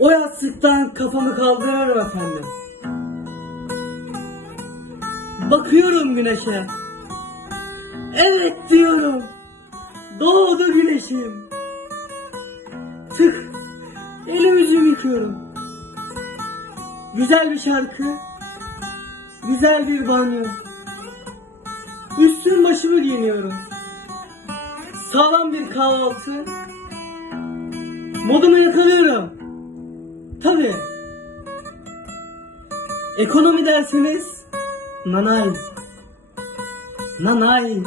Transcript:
O yastıktan kafamı kaldırıyorum efendim. Bakıyorum güneşe. Evet diyorum. Doğdu güneşim. Tık. Elimi yüzümü yıkıyorum. Güzel bir şarkı. Güzel bir banyo. Üstüm başımı giyiniyorum. Sağlam bir kahvaltı. Modumu yakalıyorum. Tabii. Ekonomi dersiniz nanay. Nanay.